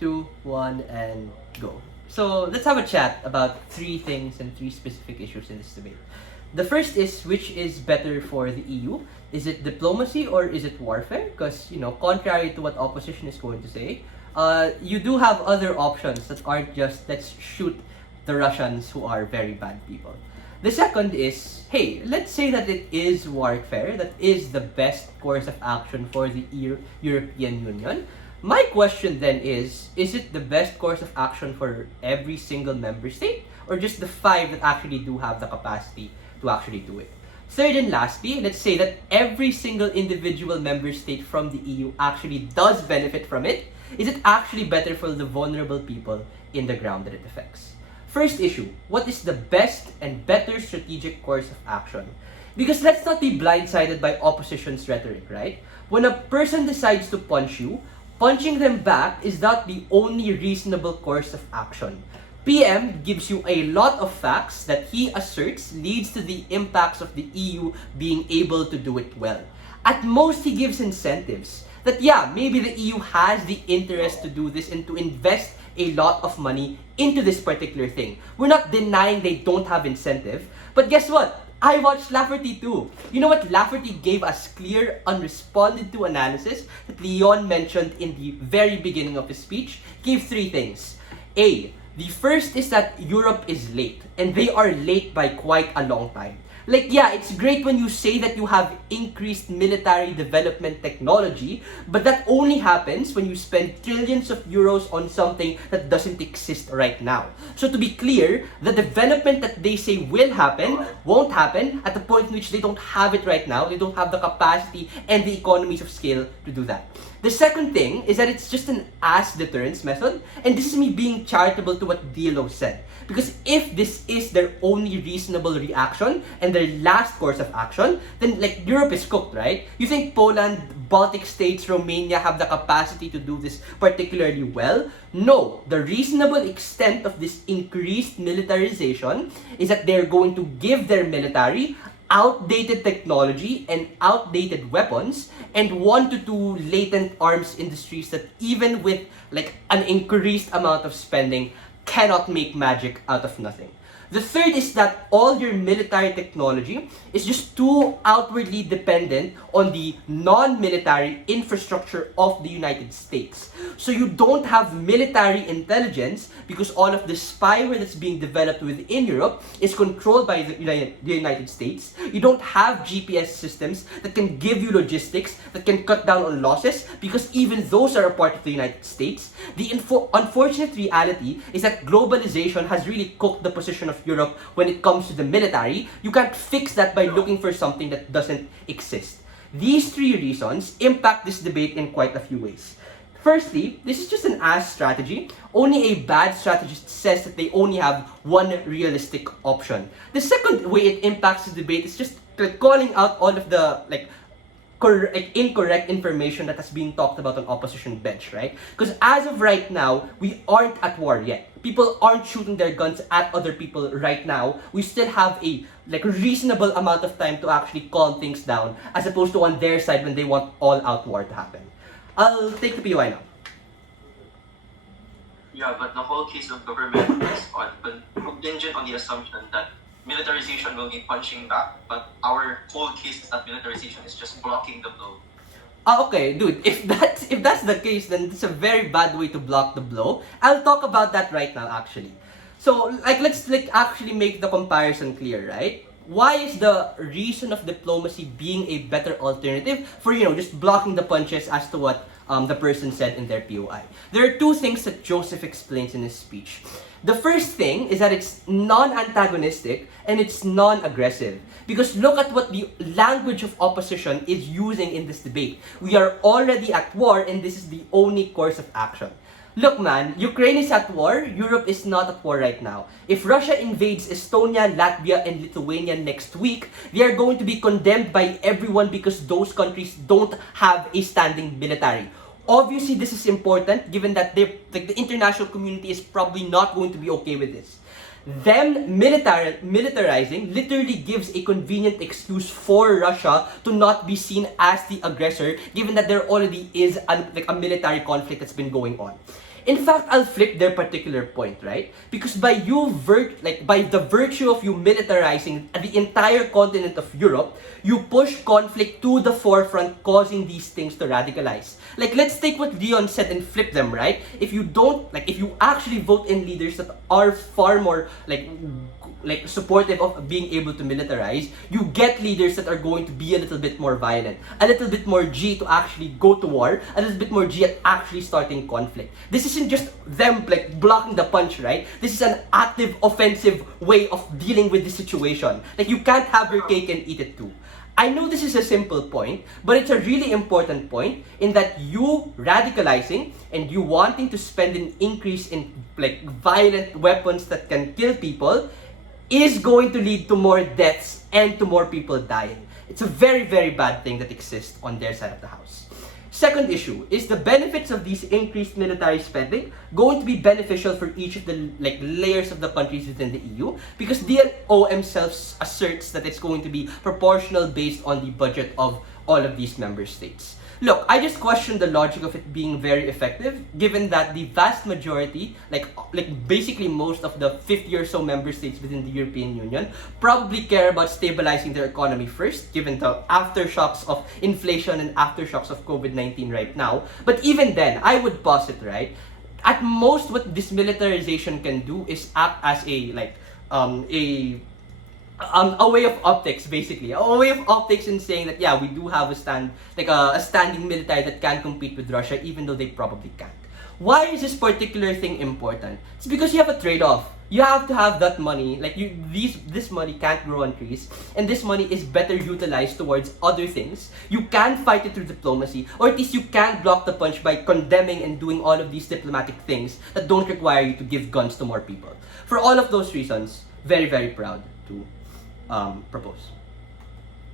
2, 1, and go. So let's have a chat about three things and three specific issues in this debate. The first is, which is better for the EU? Is it diplomacy or is it warfare? Because, contrary to what opposition is going to say, you do have other options that aren't just let's shoot the Russians who are very bad people. The second is, hey, let's say that it is warfare, that is the best course of action for the European Union. My question then is it the best course of action for every single member state, or just the 5 that actually do have the capacity to actually do it? Third and lastly, let's say that every single individual member state from the EU actually does benefit from it. Is it actually better for the vulnerable people in the ground that it affects? First issue, what is the best and better strategic course of action? Because let's not be blindsided by opposition's rhetoric, right? When a person decides to punch you, punching them back is not the only reasonable course of action. PM gives you a lot of facts that he asserts leads to the impacts of the EU being able to do it well. At most, he gives incentives that, yeah, maybe the EU has the interest to do this and to invest a lot of money into this particular thing. We're not denying they don't have incentive, but guess what? I watched Lafferty too. You know what? Lafferty gave us clear, unresponded to analysis that Leon mentioned in the very beginning of his speech. He gave 3 things. A, the first is that Europe is late, and they are late by quite a long time. Like, yeah, it's great when you say that you have increased military development technology, but that only happens when you spend trillions of euros on something that doesn't exist right now. So to be clear, the development that they say will happen won't happen at the point in which they don't have it right now. They don't have the capacity and the economies of scale to do that. The second thing is that it's just an ass deterrence method, and this is me being charitable to what Dilo said. Because if this is their only reasonable reaction and their last course of action, then like Europe is cooked, right? You think Poland, Baltic states, Romania have the capacity to do this particularly well? No. The reasonable extent of this increased militarization is that they're going to give their military outdated technology and outdated weapons and 1 to 2 latent arms industries that even with like an increased amount of spending cannot make magic out of nothing. The third is that all your military technology is just too outwardly dependent on the non-military infrastructure of the United States. So you don't have military intelligence because all of the spyware that's being developed within Europe is controlled by the United States. You don't have GPS systems that can give you logistics, that can cut down on losses, because even those are a part of the United States. The unfortunate reality is that globalization has really cooked the position of Europe when it comes to the military. You can't fix that by looking for something that doesn't exist. These 3 reasons impact this debate in quite a few ways. Firstly, this is just an ass strategy. Only a bad strategist says that they only have one realistic option. The second way it impacts the debate is just calling out all of the incorrect information that has been talked about on opposition bench, right? Because as of right now, we aren't at war yet. People aren't shooting their guns at other people right now. We still have a reasonable amount of time to actually calm things down, as opposed to on their side when they want all-out war to happen. I'll take the POI now. Yeah, but the whole case of government is contingent on the assumption that militarization will be punching back, but our whole case is that militarization is just blocking the blow. Okay, dude, if that's the case, then it's a very bad way to block the blow. I'll talk about that right now, actually. So, let's actually make the comparison clear, right? Why is the reason of diplomacy being a better alternative for, just blocking the punches as to what the person said in their POI? There are 2 things that Joseph explains in his speech. The first thing is that it's non-antagonistic and it's non-aggressive. Because look at what the language of opposition is using in this debate. We are already at war and this is the only course of action. Look man, Ukraine is at war, Europe is not at war right now. If Russia invades Estonia, Latvia, and Lithuania next week, they are going to be condemned by everyone because those countries don't have a standing military. Obviously, this is important given that the international community is probably not going to be okay with this. Them militarizing literally gives a convenient excuse for Russia to not be seen as the aggressor, given that there already is a military conflict that's been going on. In fact, I'll flip their particular point, right? Because by the virtue of you militarizing the entire continent of Europe, you push conflict to the forefront, causing these things to radicalize. Like, let's take what Leon said and flip them, right? If you actually vote in leaders that are far more supportive of being able to militarize, you get leaders that are going to be a little bit more violent, a little bit more G to actually go to war, a little bit more G at actually starting conflict. This isn't just them blocking the punch, right? This is an active, offensive way of dealing with the situation. Like, you can't have your cake and eat it too. I know this is a simple point, but it's a really important point in that you radicalizing and you wanting to spend an increase in violent weapons that can kill people is going to lead to more deaths and to more people dying. It's a very, very bad thing that exists on their side of the house. Second issue is the benefits of these increased military spending going to be beneficial for each of the layers of the countries within the EU, because DLO themselves asserts that it's going to be proportional based on the budget of all of these member states. Look, I just question the logic of it being very effective, given that the vast majority, basically most of the 50 or so member states within the European Union, probably care about stabilizing their economy first, given the aftershocks of inflation and aftershocks of COVID-19 right now. But even then, I would posit, right, at most what this militarization can do is act as a way of optics, basically. A way of optics in saying that, yeah, we do have a standing military that can compete with Russia, even though they probably can't. Why is this particular thing important? It's because you have a trade-off. You have to have that money. This money can't grow on trees, and this money is better utilized towards other things. You can fight it through diplomacy, or at least you can block the punch by condemning and doing all of these diplomatic things that don't require you to give guns to more people. For all of those reasons, very, very proud to propose.